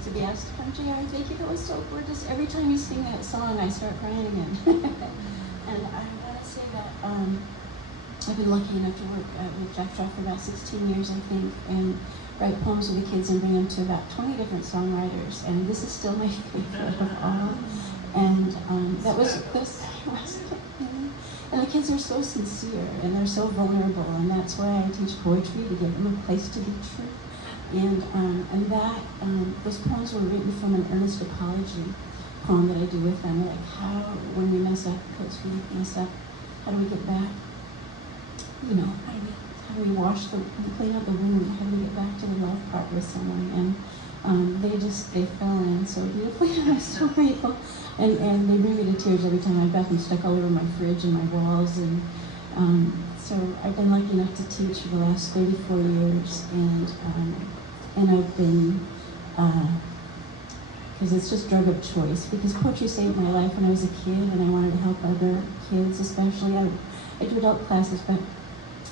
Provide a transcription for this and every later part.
like to be asked to come to you. I think it was so gorgeous. Every time you sing that song, I start crying again. And I want to say that I've been lucky enough to work with Jack Straw for about 16 years, I think, and write poems with the kids and bring them to about 20 different songwriters. And this is still my favorite of all. And that was this. And the kids are so sincere and they're so vulnerable, and that's why I teach poetry, to give them a place to be true. And those poems were written from an earnest apology poem that I do with them, like how, when we mess up, because we mess up, how do we get back? You know, how do we clean out the wound? How do we get back to the love part with someone? And they fell in so beautifully, and I'm so grateful. And they bring me to tears every time. I've got them stuck all over my fridge and my walls. And so I've been lucky enough to teach for the last 34 years. And I've been, because it's just drug of choice. Because poetry saved my life when I was a kid, and I wanted to help other kids, especially. I do adult classes, but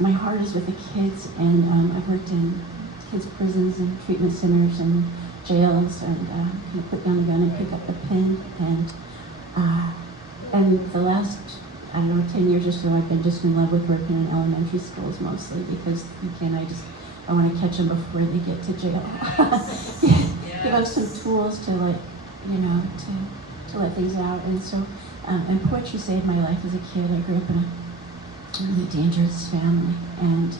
my heart is with the kids. And I've worked in kids' prisons and treatment centers and jails, and kind of put down the gun and pick up the pen. And the last, 10 years or so, I've been just in love with working in elementary schools mostly, because I want to catch them before they get to jail. Give them some tools to to let things out. And so, and poetry saved my life as a kid. I grew up in a really dangerous family, and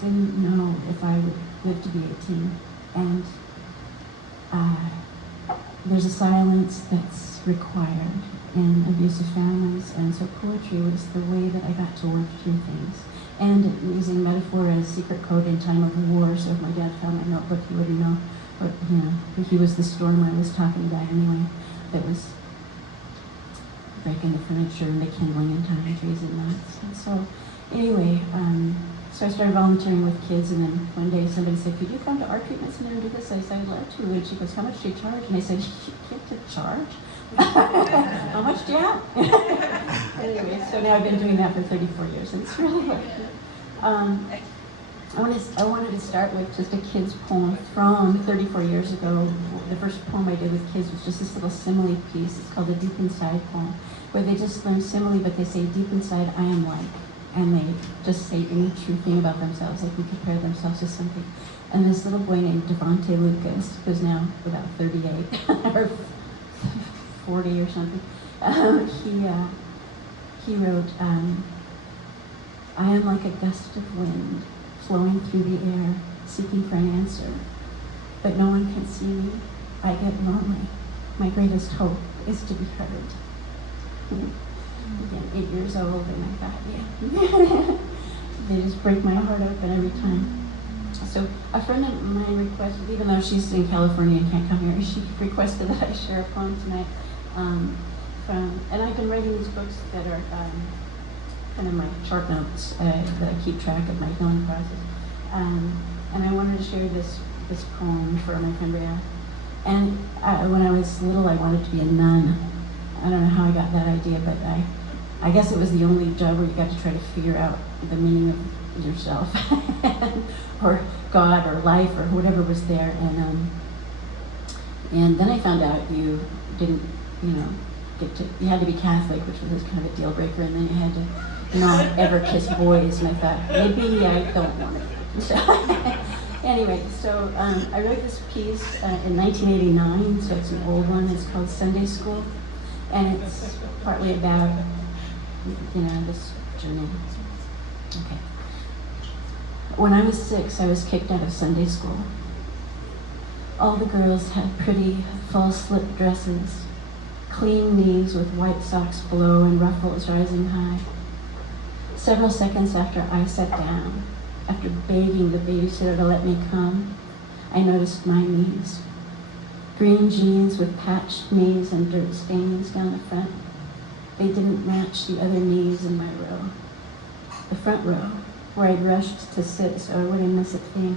didn't know if I would live to be 18. And there's a silence that's required in abusive families, and so poetry was the way that I got to work through things. And using metaphor as secret code in time of war, so if my dad found my notebook, he wouldn't know. But he was the storm I was talking about anyway, that was breaking the furniture and the kindling and tying trees and nuts. And so, anyway, so I started volunteering with kids, and then one day somebody said, "Could you come to our treatment center and do this?" I said, "I'd love to." And she goes, "How much do you charge?" And I said, "You get to charge? How much do you have?" Anyway, so now I've been doing that for 34 years, and it's really working. I wanted to start with just a kid's poem from 34 years ago. The first poem I did with kids was just this little simile piece. It's called the Deep Inside poem, where they just learn simile, but they say, "Deep inside, I am like," and they just say any true thing about themselves, like they compare themselves to something. And this little boy named Devonte Lucas, who's now about 38 or 40 or something, he wrote, "I am like a gust of wind flowing through the air, seeking for an answer, but no one can see me. I get lonely. My greatest hope is to be heard." Again, 8 years old, and I thought, yeah. They just break my heart open every time. So a friend of mine requested, even though she's in California and can't come here, she requested that I share a poem tonight. And I've been writing these books that are kind of my chart notes that I keep track of my healing process. And I wanted to share this poem for my friend Bria. And when I was little, I wanted to be a nun. I don't know how I got that idea, but I guess it was the only job where you got to try to figure out the meaning of yourself, or God, or life, or whatever was there. And then I found out you didn't, you had to be Catholic, which was kind of a deal breaker, and then you had to not ever kiss boys, and I thought, maybe I don't want it. So anyway, so I wrote this piece in 1989, so it's an old one. It's called Sunday School, and it's partly about, this journey. Okay. When I was 6, I was kicked out of Sunday school. All the girls had pretty, full-slip dresses, clean knees with white socks below and ruffles rising high. Several seconds after I sat down, after begging the babysitter to let me come, I noticed my knees. Green jeans with patched knees and dirt stains down the front. They didn't match the other knees in my row. The front row, where I'd rushed to sit so I wouldn't miss a thing.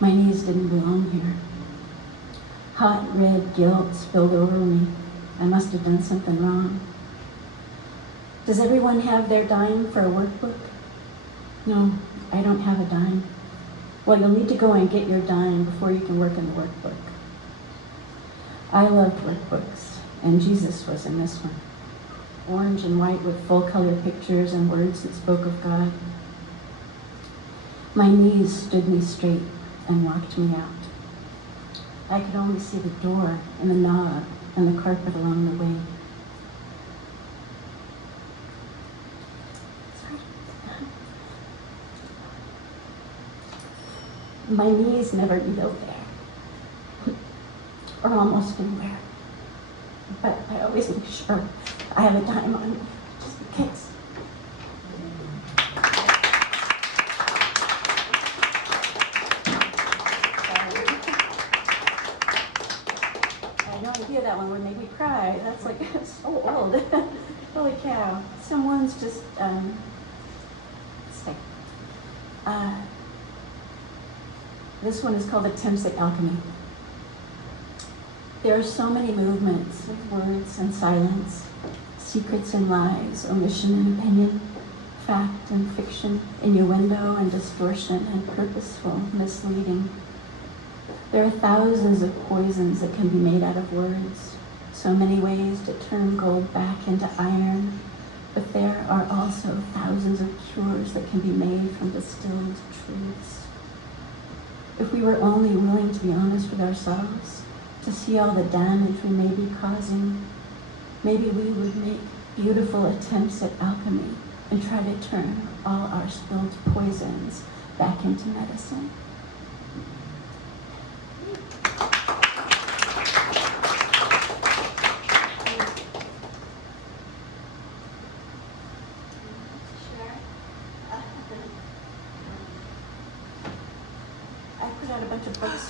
My knees didn't belong here. Hot red guilt spilled over me. I must have done something wrong. Does everyone have their dime for a workbook? No, I don't have a dime. Well, you'll need to go and get your dime before you can work in the workbook. I loved workbooks, and Jesus was in this one. Orange and white with full-color pictures and words that spoke of God. My knees stood me straight and walked me out. I could only see the door and the knob and the carpet along the way. My knees never kneel there, or almost anywhere. But I always make sure I have a dime on me, just in case. I had no idea that one would make me cry. That's like, it's so old. Holy cow. Someone's just, sick. This one is called Attempts at Alchemy. There are so many movements of words and silence, secrets and lies, omission and opinion, fact and fiction, innuendo and distortion, and purposeful misleading. There are thousands of poisons that can be made out of words, so many ways to turn gold back into iron, but there are also thousands of cures that can be made from distilled truths. If we were only willing to be honest with ourselves, to see all the damage we may be causing, maybe we would make beautiful attempts at alchemy and try to turn all our spilled poisons back into medicine.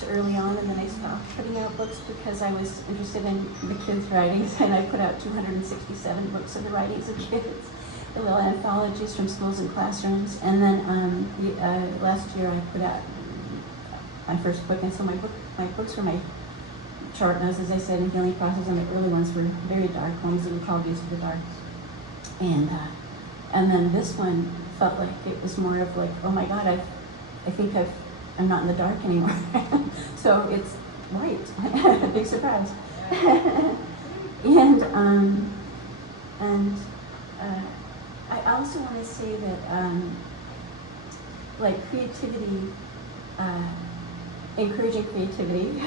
Early on, and then I stopped putting out books because I was interested in the kids' writings, and I put out 267 books of the writings of kids, the little anthologies from schools and classrooms. And then last year I put out my first book, and so my books were my chart notes, as I said, in healing process, and the early ones were very dark, homes that were called Views of the Dark. And then this one felt like it was more of like, oh my God, I think I'm not in the dark anymore. So it's white. Big surprise. And I also want to say that like creativity, encouraging creativity,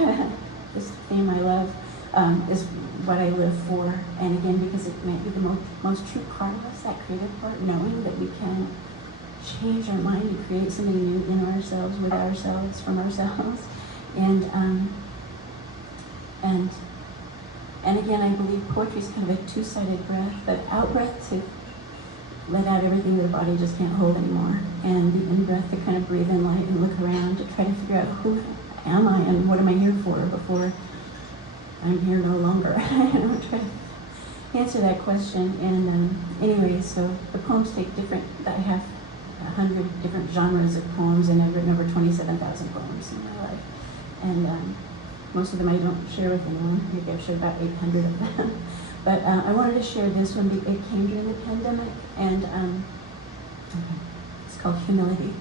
this theme I love, is what I live for. And again, because it might be the most true part of us, that creative part, knowing that we can change our mind and create something new in ourselves, with ourselves, from ourselves. And again, I believe poetry is kind of a two-sided breath, but out breath to let out everything that the body just can't hold anymore, and the in breath to kind of breathe in light and look around to try to figure out who am I and what am I here for before I'm here no longer. Try to answer that question. And anyway, so the poems take different, I have 100 different genres of poems, and I've written over 27,000 poems in my life. And most of them I don't share with anyone. Maybe I've shared about 800 of them. But I wanted to share this one. It came during the pandemic, and it's called Humility.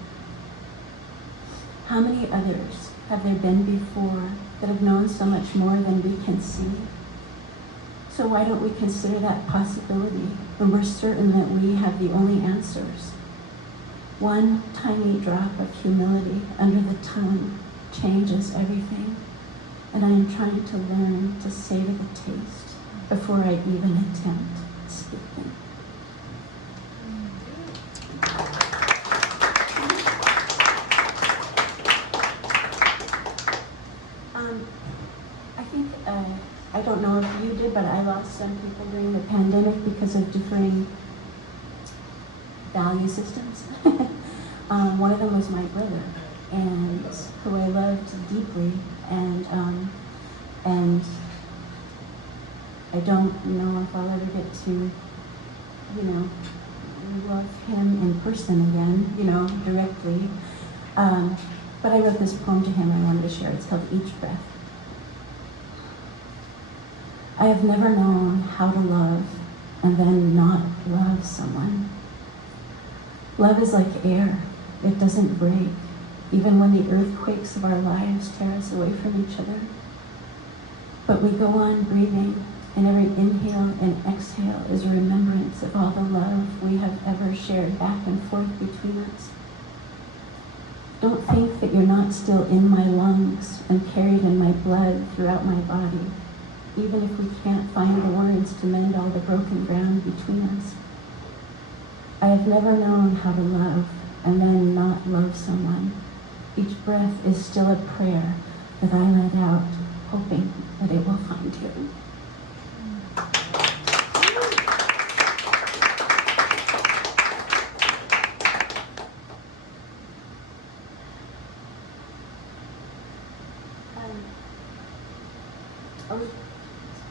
How many others have there been before that have known so much more than we can see? So why don't we consider that possibility when we're certain that we have the only answers? One tiny drop of humility under the tongue changes everything. And I am trying to learn to savor the taste before I even attempt speaking. I think, I don't know if you did, but I lost some people during the pandemic because of differing value systems. One of them was my brother, and who I loved deeply, and I don't know if I'll ever get to, love him in person again, directly. But I wrote this poem to him I wanted to share. It's called Each Breath. I have never known how to love and then not love someone. Love is like air. It doesn't break. even when the earthquakes of our lives tear us away from each other. But we go on breathing, and every inhale and exhale is a remembrance of all the love we have ever shared back and forth between us. Don't think that you're not still in my lungs and carried in my blood throughout my body, even if we can't find the words to mend all the broken ground between us. I have never known how to love and then not love someone. Each breath is still a prayer that I let out, hoping that it will find you. I was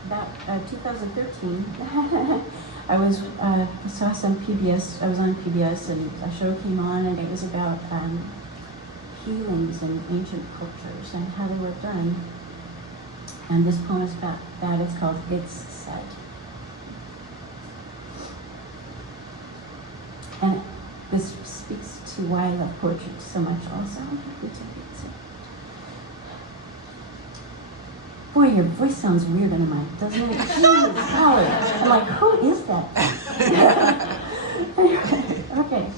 about 2013. I saw some PBS. I was on PBS, and a show came on, and it was about healings in ancient cultures and how they were done. And this poem is about that. It's called "It's Said." And this speaks to why I love poetry so much. Also, boy, your voice sounds weirder than mine, doesn't it? Jesus, Howard. I'm like, who is that? Okay.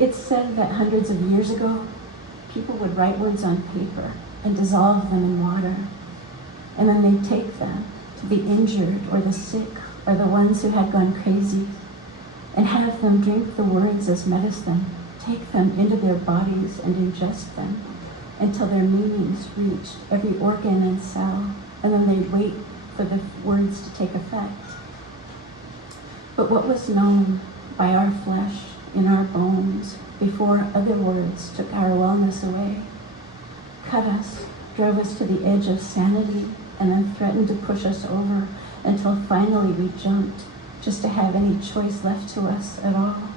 It's said that hundreds of years ago, people would write words on paper and dissolve them in water. And then they'd take them to the injured or the sick or the ones who had gone crazy and have them drink the words as medicine, take them into their bodies and ingest them until their meanings reached every organ and cell, and then they'd wait for the words to take effect. But what was known by our flesh, in our bones, before other words took our wellness away, cut us, drove us to the edge of sanity, and then threatened to push us over until finally we jumped, just to have any choice left to us at all.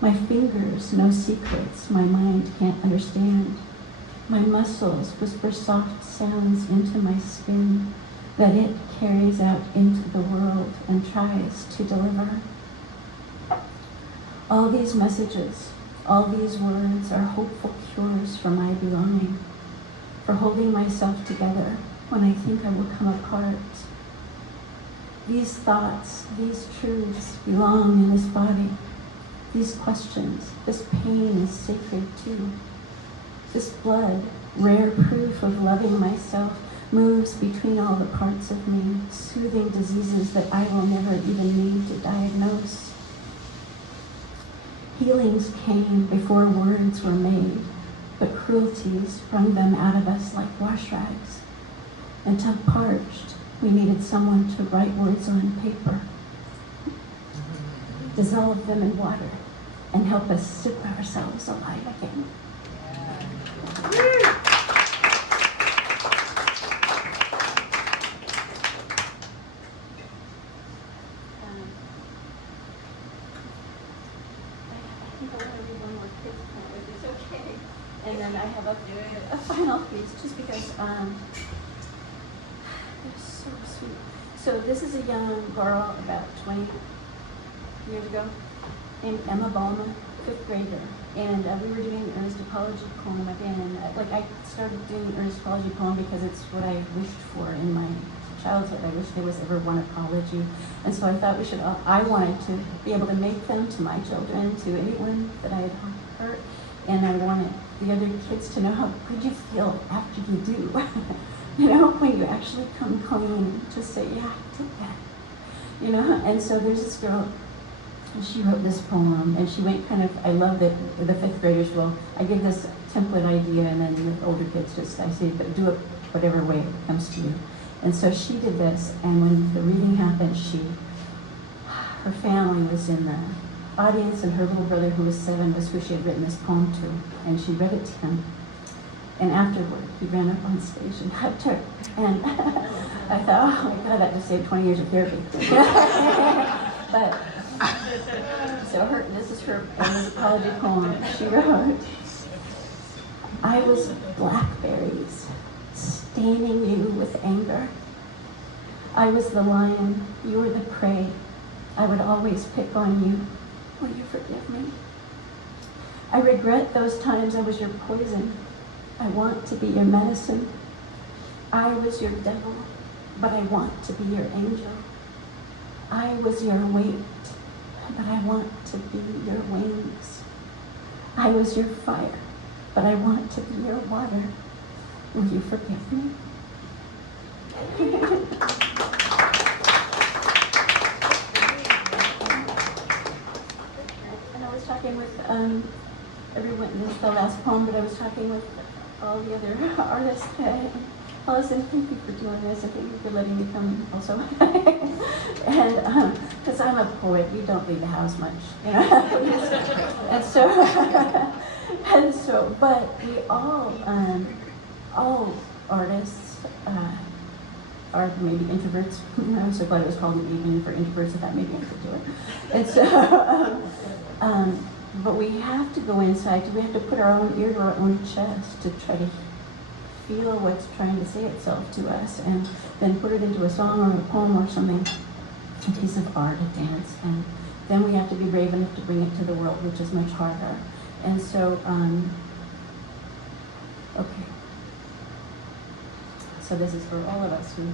My fingers know secrets my mind can't understand. My muscles whisper soft sounds into my skin that it carries out into the world and tries to deliver. All these messages, all these words are hopeful cures for my belonging, for holding myself together when I think I will come apart. These thoughts, these truths belong in this body. These questions, this pain is sacred too. This blood, rare proof of loving myself, moves between all the parts of me, soothing diseases that I will never even need to diagnose. Healings came before words were made, but cruelties wrung them out of us like wash rags. Until parched, we needed someone to write words on paper, dissolve them in water, and help us sip ourselves alive again. I think I want to read one more kids poem, if it's okay. And then I have a final piece, just because they're so sweet. So this is a young girl, about 20 years ago, named Emma Ballman, 5th grader. And we were doing an earnest apology poem again. And I started doing an earnest apology poem because it's what I wished for in my childhood. I wish there was ever one apology. And so I thought I wanted to be able to make them to my children, to anyone that I had hurt. And I wanted the other kids to know how good you feel after you do. When you actually come clean to say, yeah, I did that. And so there's this girl, and she wrote this poem, and she went I love that the 5th graders I give this template idea, and then the older kids I say, but do it whatever way it comes to you. And so she did this, and when the reading happened, her family was in the audience, and her little brother, who was 7, was who she had written this poem to, and she read it to him. And afterward, he ran up on stage and hugged her. And I thought, oh my God, that just saved 20 years of therapy. But, so this is her apology poem. She wrote, I was blackberries, staining you with anger. I was the lion, you were the prey. I would always pick on you. Will you forgive me? I regret those times I was your poison. I want to be your medicine. I was your devil, but I want to be your angel. I was your weight, but I want to be your wings. I was your fire, but I want to be your water. Will you forgive me? And I was talking with everyone, this is the last poem, but I was talking with all the other artists. Allison, thank you for doing this, and thank you for letting me come also. And because I'm a poet, you don't leave the house much, you know. and so, but we all artists are maybe introverts. I was so glad it was called an evening for introverts. I thought maybe I could do it. And so, but we have to go inside. We have to put our own ear to our own chest to try to feel what's trying to say itself to us, and then put it into a song or a poem or something, a piece of art, a dance, and then we have to be brave enough to bring it to the world, which is much harder. And so, okay. So this is for all of us who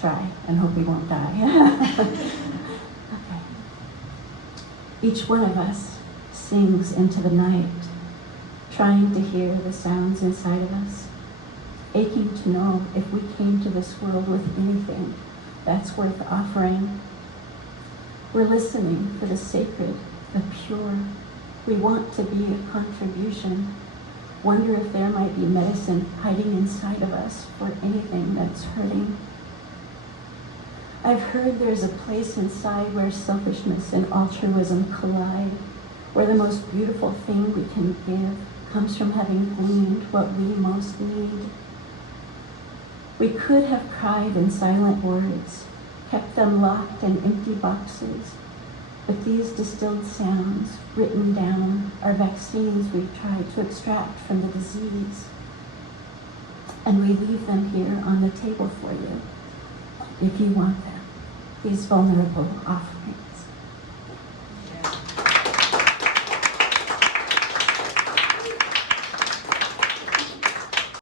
try and hope we won't die. Okay. Each one of us sings into the night, trying to hear the sounds inside of us, aching to know if we came to this world with anything that's worth offering. We're listening for the sacred, the pure. We want to be a contribution. Wonder if there might be medicine hiding inside of us for anything that's hurting. I've heard there's a place inside where selfishness and altruism collide, where the most beautiful thing we can give comes from having gleaned what we most need. We could have cried in silent words, kept them locked in empty boxes, but these distilled sounds, written down, are vaccines we've tried to extract from the disease. And we leave them here on the table for you, if you want them, these vulnerable offerings.